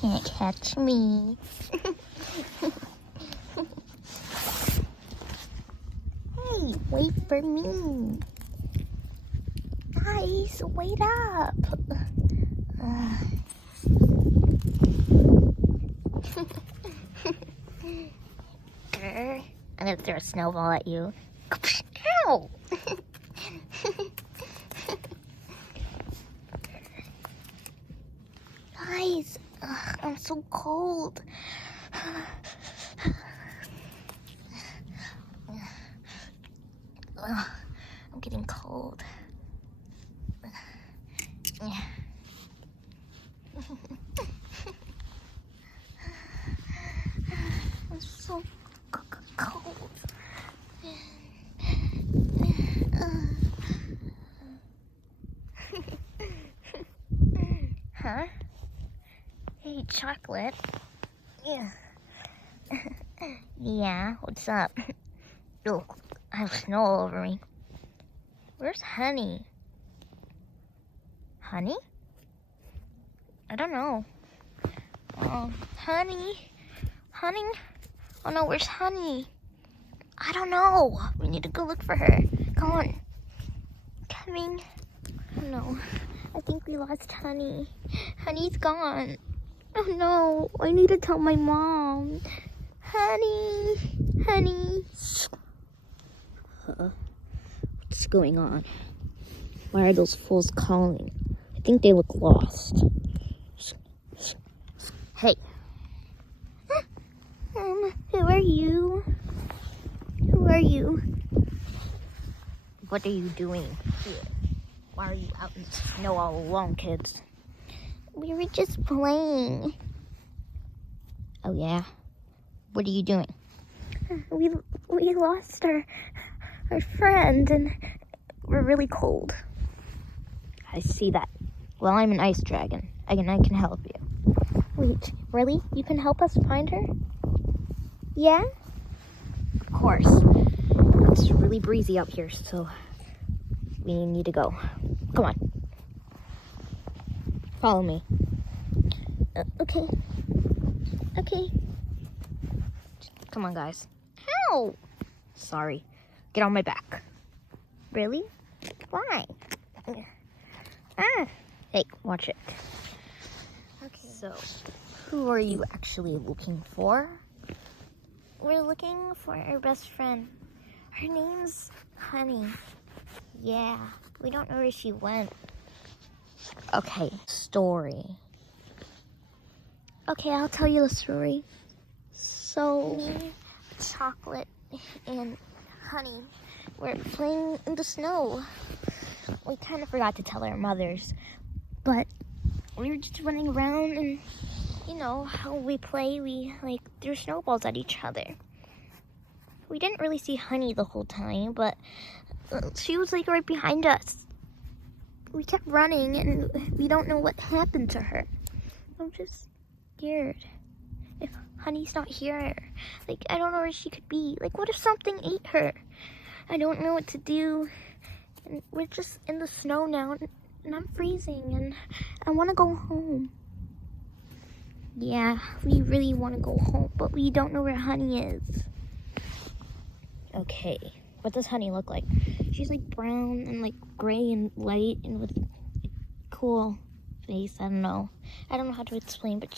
Can't catch me. Hey, wait for me. Guys, wait up. I'm gonna throw a snowball at you. Ow! Guys, I'm so cold. I'm getting cold. I'm so cold. Huh? Hey, chocolate. Yeah. Yeah, what's up? Ugh, I have snow all over me. Where's Honey? Honey? I don't know. Honey? Honey? Oh no, where's Honey? I don't know. We need to go look for her. Come on. Coming. Oh no. I think we lost Honey. Honey's gone. Oh no. I need to tell my mom. Honey. Honey. What's going on? Why are those fools calling? I think they look lost. Hey. Who are you? Who are you? What are you doing here? Why are you out in the snow all alone, kids? We were just playing. Oh yeah? What are you doing? We lost our friend and we're really cold. I see that. Well, I'm an ice dragon. I can help you. Wait, really? You can help us find her? Yeah? Of course. It's really breezy out here, so we need to go. Come on. Follow me. Okay. Okay. Come on, guys. Ow! Sorry. Get on my back. Really? Why? Hey, watch it. Okay. So, who are you actually looking for? We're looking for our best friend. Her name's Honey. Yeah, we don't know where she went. Okay, story. Okay, I'll tell you the story. So, me, Chocolate, and Honey were playing in the snow. We kind of forgot to tell our mothers, but we were just running around and, you know, how we play, we, like, threw snowballs at each other. We didn't really see Honey the whole time, but she was, like, right behind us. We kept running, and we don't know what happened to her. I'm just scared. If Honey's not here, like, I don't know where she could be. Like, what if something ate her? I don't know what to do. And we're just in the snow now, and I'm freezing, and I want to go home. Yeah, we really want to go home, but we don't know where Honey is. Okay, what does Honey look like? She's like brown and like gray and light and with a cool face. I don't know how to explain, but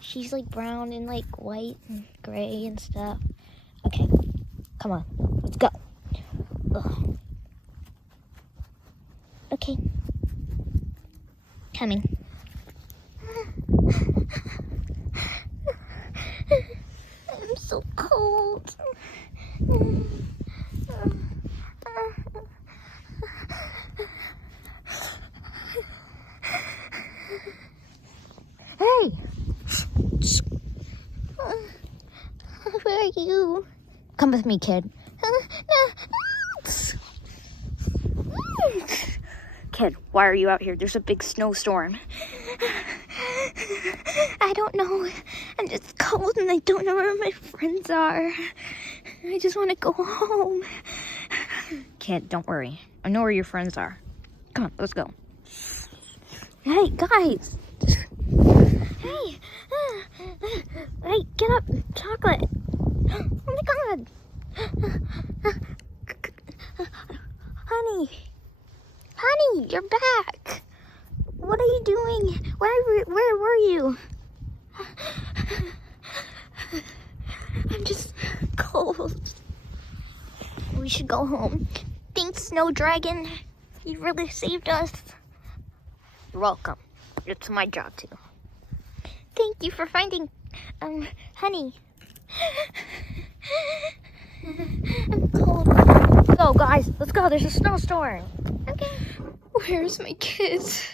she's like brown and like white and gray and stuff. Okay, come on, let's go. Ugh. Okay, coming. I'm so cold. Hey! Where are you? Come with me, kid. Kid, why are you out here? There's a big snowstorm. I don't know. I'm just cold and I don't know where my friends are. I just want to go home. Kid, don't worry. I know where your friends are. Come on, let's go. Hey, guys. Hey, hey, get up, chocolate. Oh my God. Honey, you're back. What are you doing? Where were you? I'm just cold. We should go home. Thanks, Snow Dragon. You really saved us. You're welcome. It's my job too. Thank you for finding, honey. I'm cold. Let's go, guys. Let's go. There's a snowstorm. Okay. Where's my kids?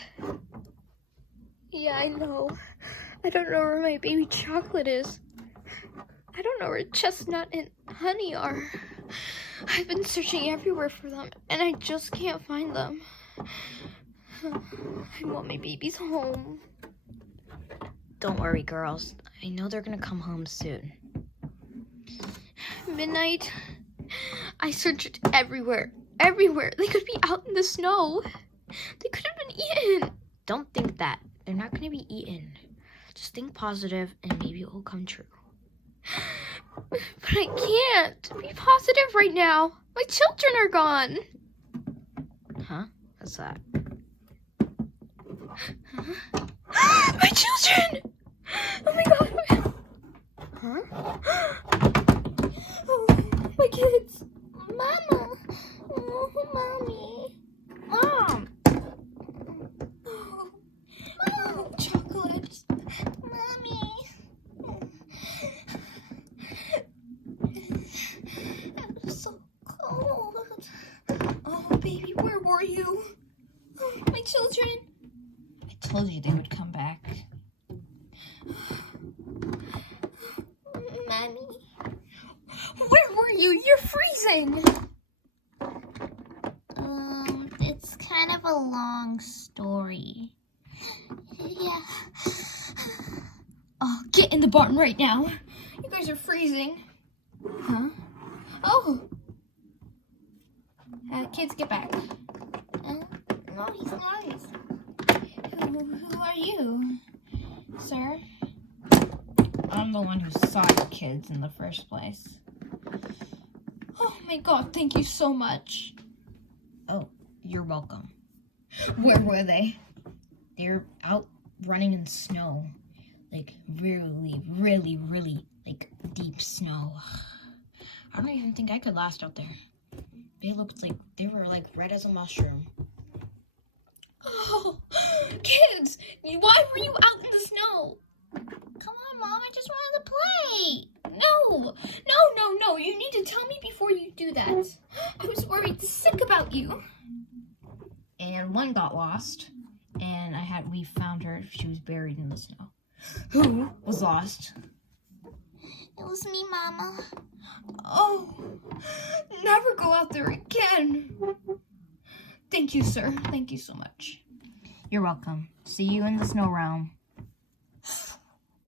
Yeah, I know. I don't know where my baby Chocolate is. I don't know where Chestnut and Honey are. I've been searching everywhere for them, and I just can't find them. I want my babies home. Don't worry, girls. I know they're gonna come home soon. Midnight. I searched everywhere. Everywhere. They could be out in the snow. They could have been eaten. Don't think that. They're not gonna be eaten. Just think positive and maybe it will come true. But I can't be positive right now. My children are gone. Huh? What's that? My children! Oh my God. Huh? Oh, my kids. Mama. Oh, Mommy. Mom. Oh, Chocolate. Mommy. I'm so cold. Oh, baby, where were you? Oh, my children. I told you they would come back. Mommy. Where were you? You're freezing. It's kind of a long story. Yeah. Oh, get in the barn right now. You guys are freezing. Huh? Oh. Kids, get back. No, he's not. Who are you, sir? I'm the one who saw your kids in the first place. Oh my God, thank you so much. Oh, you're welcome. Where were they? They're out running in snow. Like really, really, really like deep snow. I don't even think I could last out there. They looked like they were like red as a mushroom. Oh, kids, why were you out in the snow? Come on, Mom, I just wanted to play. No, you need to tell me before you do that. I was worried sick about you. And one got lost, and we found her. She was buried in the snow. Who? Was lost. It was me, Mama. Oh, never go out there again. Thank you, sir. Thank you so much. You're welcome. See you in the snow realm.